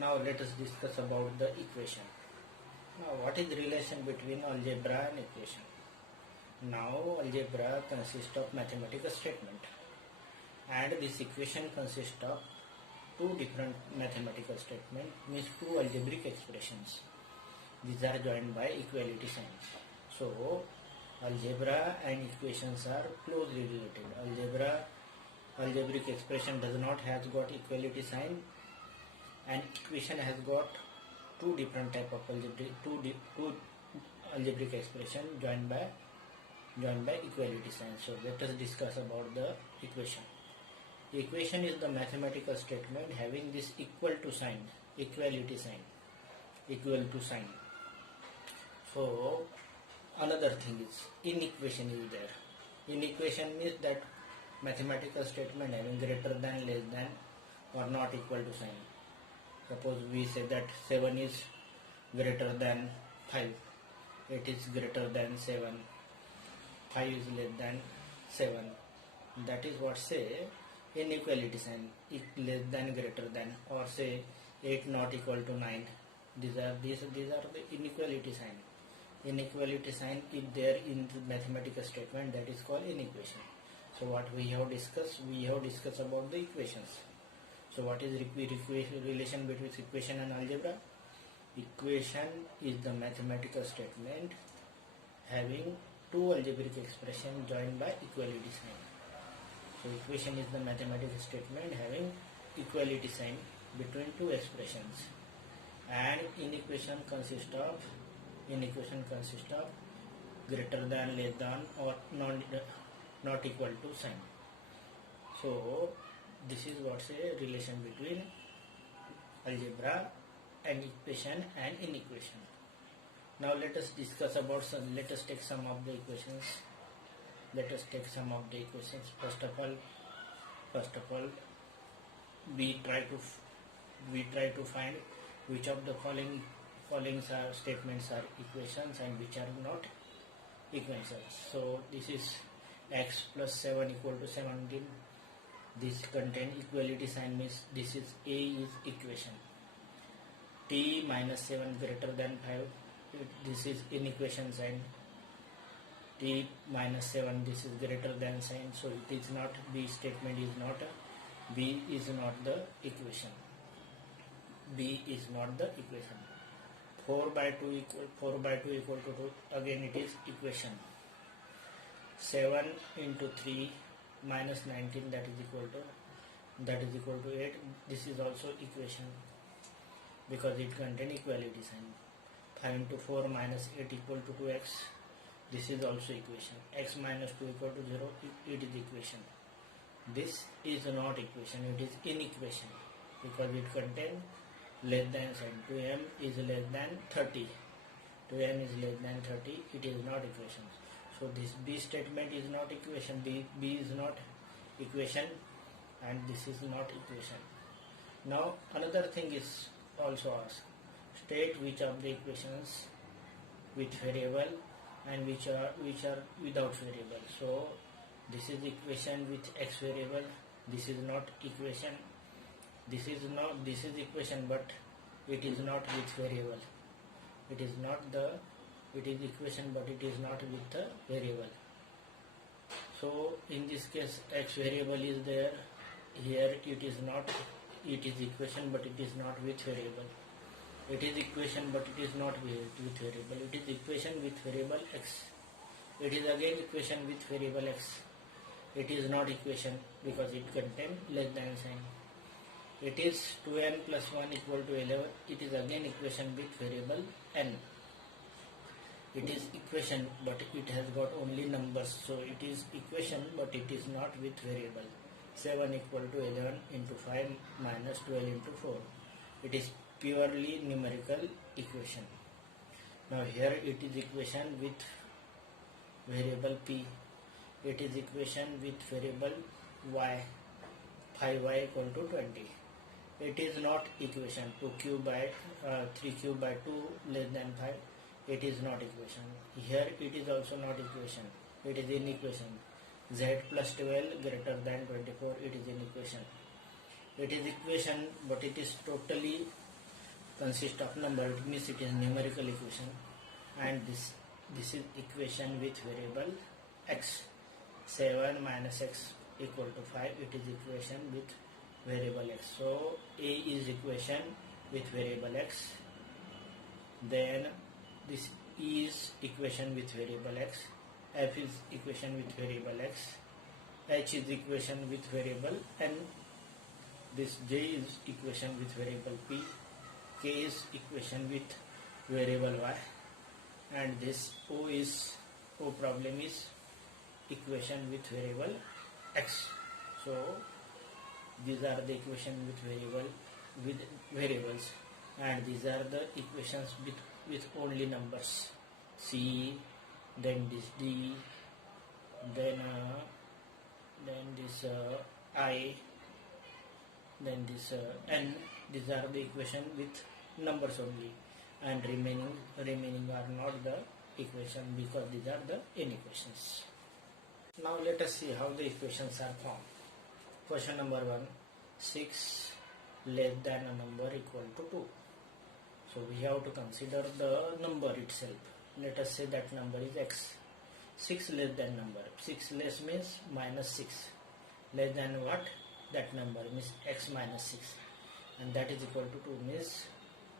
Now let us discuss about the equation. Now what is the relation between algebra and equation? Now algebra consists of mathematical statement and this equation consists of two different mathematical statements, means two algebraic expressions. These are joined by equality signs. So algebra and equations are closely related. Algebraic expression does not have got equality sign, and equation has got two different type of algebraic expression joined by equality sign. So let us discuss about the equation. Equation is the mathematical statement having this equal to sign, equality sign, equal to sign. So another thing is inequation is there. Inequation means that mathematical statement having greater than, less than or not equal to sign. Suppose we say that 7 is greater than 5, 8 is greater than 7, 5 is less than 7. That is what say inequality sign, less than, greater than, or say 8 not equal to 9. These are the inequality sign. Inequality sign is there in the mathematical statement, that is called inequation. So what we have discussed about the equations. So what is relation between equation and algebra? Equation is the mathematical statement having two algebraic expressions joined by equality sign. So equation is the mathematical statement having equality sign between two expressions, and inequation consists of greater than, less than or not equal to sign. So this is what's a relation between algebra and equation and inequation. Now let us discuss about let us take some of the equations. First of all, we try to find which of the following statements are equations and which are not equations. So this is x plus 7 equal to 17. This contain equality sign, means this is A is equation. T minus 7 greater than 5, this is inequation sign. T minus 7, this is greater than sign, so it is not, B statement is not, B is not the equation. 4 by 2 equal to 2, again it is equation. 7 into 3 minus 19, that is equal to 8. This is also equation because it contains equality sign. 5 into 4 minus 8 equal to 2x. This is also equation. X minus 2 equal to 0. It is equation. This is not equation. It is inequation because it contains less than sign. 2m is less than 30. 2m is less than 30. It is not equation. So this B statement is not equation. B is not equation, and this is not equation. Now another thing is also asked. State which of the equations with variable and which are without variable. So this is equation with x variable. This is not equation. This is equation, but it is not with variable. It is equation, but it is not with the variable. So in this case x variable is there. Here it is not. It is equation, but it is not with variable. It is equation, but it is not with variable. It is equation with variable x. It is again equation with variable x. It is not equation because it contains less than sign. It is 2n plus 1 equal to 11. It is again equation with variable n. It is equation, but it has got only numbers. So it is equation, but it is not with variable. 7 equal to 11 into 5 minus 12 into 4. It is purely numerical equation. Now here it is equation with variable p. It is equation with variable y. 5y equal to 20. It is not equation. 3 cube by 2 less than 5. It is not equation. Here it is also not equation. It is inequation. Z plus 12 greater than 24. It is inequation. It is equation, but it is totally consists of number, it means it is numerical equation, and this is equation with variable x. 7 minus x equal to 5, it is equation with variable x. So A is equation with variable x, then this is equation with variable x, f is equation with variable x, h is equation with variable n, this j is equation with variable p, k is equation with variable y, and this O problem is equation with variable x. So these are the equation with variables, and these are the equations with only numbers, c, then this d, then this I, then this n. These are the equation with numbers only, and remaining are not the equation, because these are the n equations. Now let us see how the equations are formed. Question number 1, 6 less than a number equal to 2. So we have to consider the number itself. Let us say that number is x. 6 less than number. 6 less means minus 6. Less than what? That number means x minus 6. And that is equal to 2 means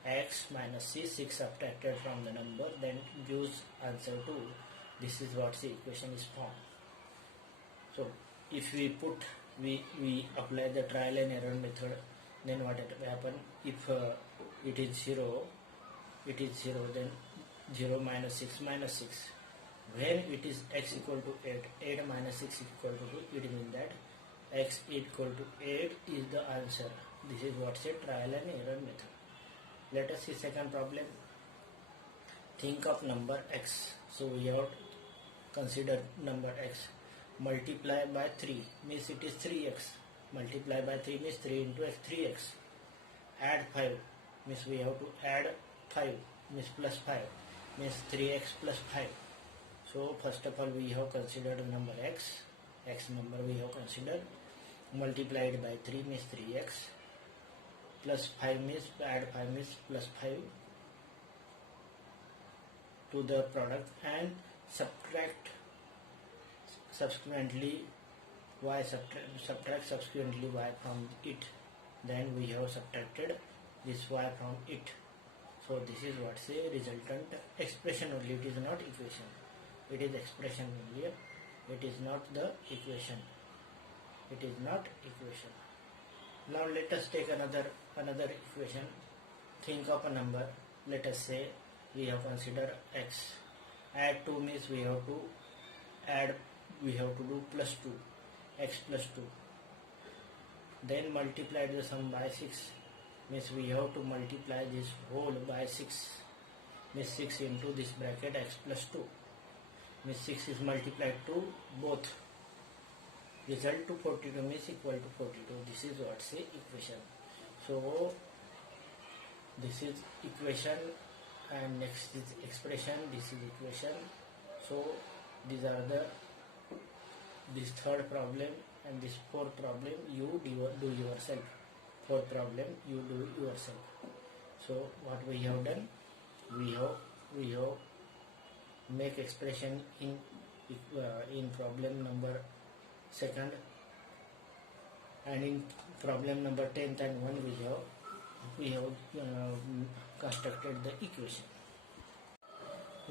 x minus 6 subtracted from the number, then gives answer 2. This is what the equation is formed. So if we apply the trial and error method, then what will happen? If it is 0, then 0 minus 6 minus 6. When it is x equal to 8 minus 6 equal to 2, it means that x equal to 8 is the answer. This is what's a trial and error method. Let us see second problem. Think of number x. So we have consider number x. Multiply by 3 means it is 3x. Multiply by 3 means 3 into x, 3x. Add 5 means we have to add 5 means plus 5 means 3x plus 5. So first of all we have considered number x. X number we have considered. Multiplied by 3 means 3x. Plus 5 means add 5 means plus 5 to the product, and subtract subsequently y, subtract subsequently y from it. Then we have subtracted this y from it. So this is what's a resultant expression only. It is not equation. It is expression only. It is not the equation. It is not equation. Now let us take another equation. Think of a number. Let us say we have considered x. Add 2 means we have to do plus 2, x plus 2. Then multiply the sum by 6 means we have to multiply this whole by 6 means 6 into this bracket x plus 2 means 6 is multiplied to both. Result to 42 means equal to 42. This is what's the equation. So this is equation, and next is expression. This is equation. So these are this third problem and this fourth problem you do yourself. Fourth problem you do yourself. So what we have done, we have make expression in problem number second, and in problem number 10th and 1 we have constructed the equation.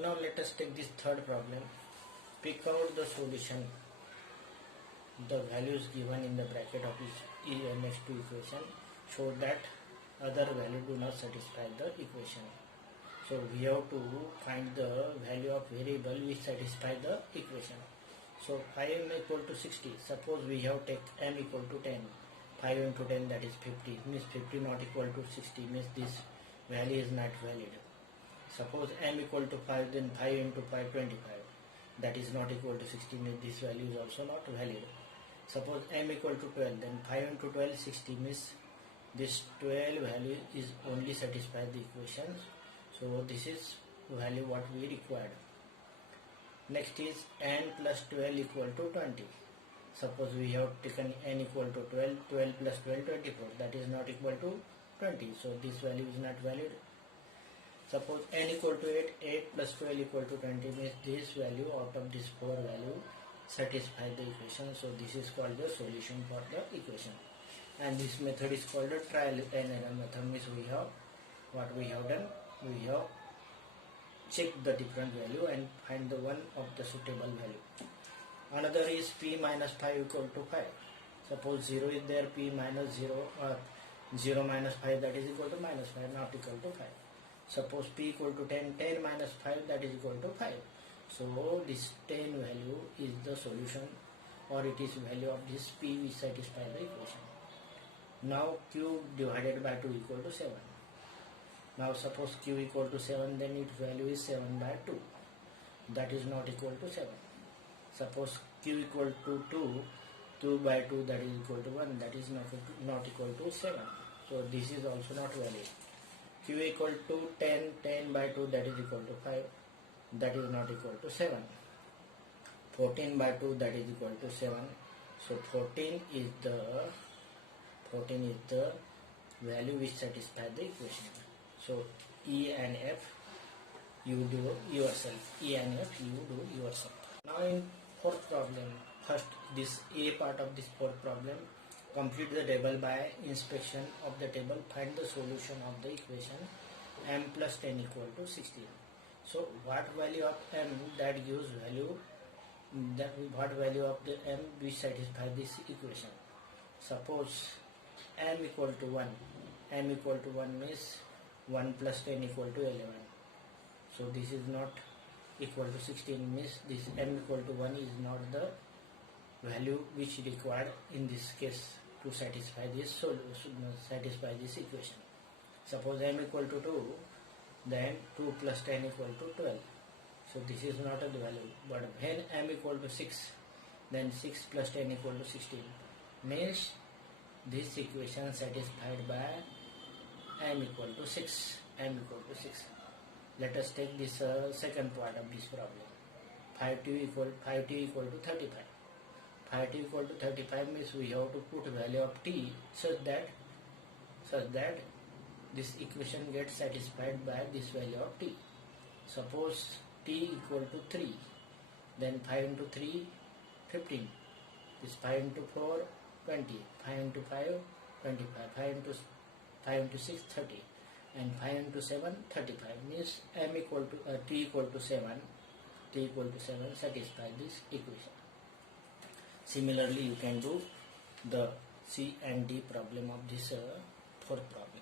Now let us take this third problem. Pick out the solution. The values given in the bracket of each next to equation show that other value do not satisfy the equation. So we have to find the value of variable which satisfy the equation. So 5m equal to 60. Suppose we have take m equal to 10. 5 into 10, that is 50. Means 50 not equal to 60 means this value is not valid. Suppose m equal to 5, then 5 into 5, 25. That is not equal to 60 means this value is also not valid. Suppose m equal to 12, then 5 into 12, 60 means this 12 value is only satisfy the equations. So this is value what we required. Next is n plus 12 equal to 20. Suppose we have taken n equal to 12, 12 plus 12, 24. That is not equal to 20. So this value is not valid. Suppose n equal to 8, 8 plus 12 equal to 20 means this value out of this 4 value satisfy the equation. So this is called the solution for the equation. And this method is called the trial and error method. Means we have what we have done. We have checked the different value and find the one of the suitable value. Another is p minus 5 equal to 5. Suppose 0 is there, p minus 0 or 0 minus 5 that is equal to minus 5, not equal to 5. Suppose p equal to 10, 10 minus 5 that is equal to 5. So this 10 value is the solution, or it is value of this p which satisfy the equation. Now q divided by 2 equal to 7. Now suppose q equal to 7, then its value is 7 by 2. That is not equal to 7. Suppose q equal to 2, 2 by 2 that is equal to 1, that is not equal to 7. So this is also not valid. Q equal to 10, 10 by 2 that is equal to 5, that is not equal to 7. 14 by 2 that is equal to 7. So 14 is the value which satisfies the equation. So E and F you do yourself. E and F you do yourself. Now in fourth problem, first this A part of this fourth problem, complete the table by inspection of the table, find the solution of the equation m plus 10 equal to 16. So what value of m that gives value, what value of the m which satisfy this equation. Suppose m equal to 1, m equal to 1 means 1 plus 10 equal to 11. So this is not equal to 16 means this m equal to 1 is not the value which required in this case to satisfy this equation. Suppose m equal to 2, then 2 plus 10 equal to 12. So this is not a value. But when m equal to 6, then 6 plus 10 equal to 16. Means this equation satisfied by m equal to 6. M equal to 6. Let us take this second part of this problem. 5t equal to 35. 5t equal to 35 means we have to put value of t such that this equation gets satisfied by this value of t. Suppose t equal to 3, then 5 into 3, 15. This 5 into 4, 20. 5 into 5, 25. 5 into 6, 30. And 5 into 7, 35. Means m equal to t equal to 7. T equal to 7 satisfy this equation. Similarly, you can do the C and D problem of this fourth problem.